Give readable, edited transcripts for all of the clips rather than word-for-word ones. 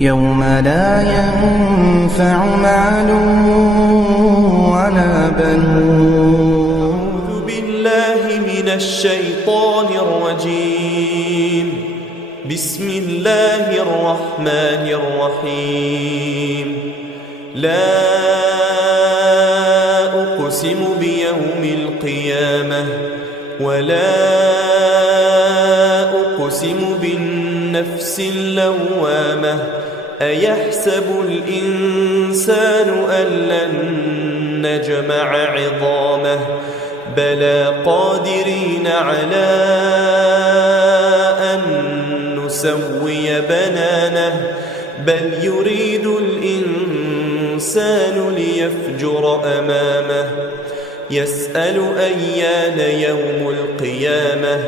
يوم لا ينفع مال ولا بنون. أعوذ بالله من الشيطان الرجيم. بسم الله الرحمن الرحيم. لا أقسم بيوم القيامة ولا أقسم بالنفس اللوامة. أيحسب الإنسان أن لن نجمع عظامه بلى قادرين على أن نسوي بنانه بل يريد الإنسان ليفجر أمامه يسأل أيان يوم القيامة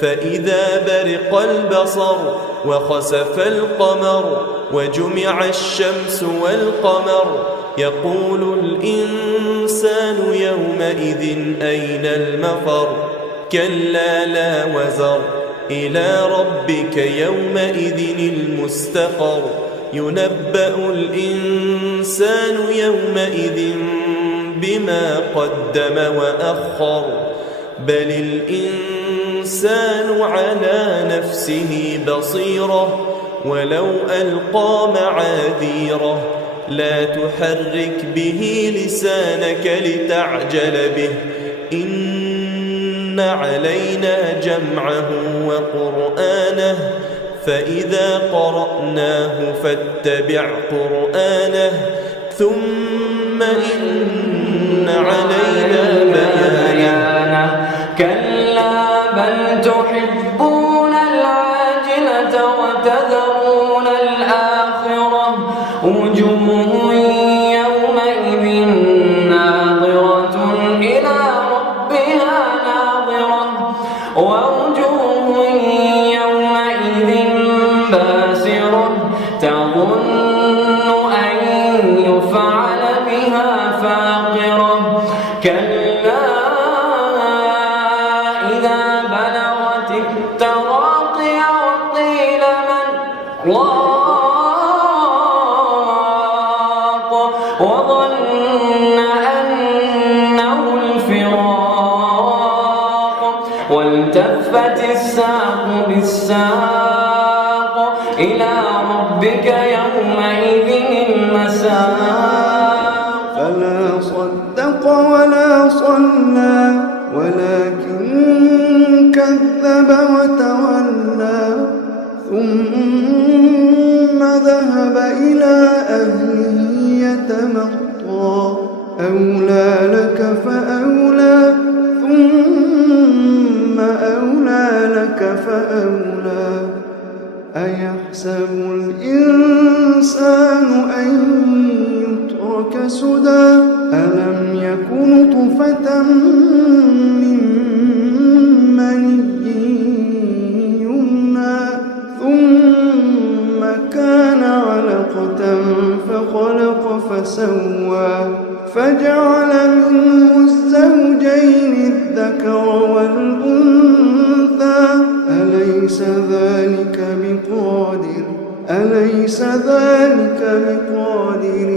فإذا برق البصر وخسف القمر وجمع الشمس والقمر يقول الإنسان يومئذ أين المفر كلا لا وزر إلى ربك يومئذ المستقر ينبأ الإنسان يومئذ بما قدم وأخر بل الإنسان على نفسه بصيرة ولو ألقى معاذيره لا تحرك به لسانك لتعجل به إن علينا جمعه وقرآنه فإذا قرأناه فاتبع قرآنه ثم إن علينا بيانه كلا بل تحبون العاجلة وتذرون الآخرة وجوه يومئذ ناظرة إلى ربها ناظرة ووجوه يومئذ باسرة تظن أن يفعل بها فاقرة كلا إذا بلغت التراقي وقيل من راق وظن أنه الفراق والتفت الساق بالساق إلى ربك يومئذ المساق فلا صدق ولا صلى ولكن كذب وتولى ثم ذهب إلى أهله يتمطى أولى لك فأولى ثم أولى لك فأولى أيحسب الإنسان أن يترك سدى ألم يكن طفة من مني يمنى ثم كان علقة فخلق فسوى فجعل منه الزوجين الذكر والأنثى أليس ذلك بقادر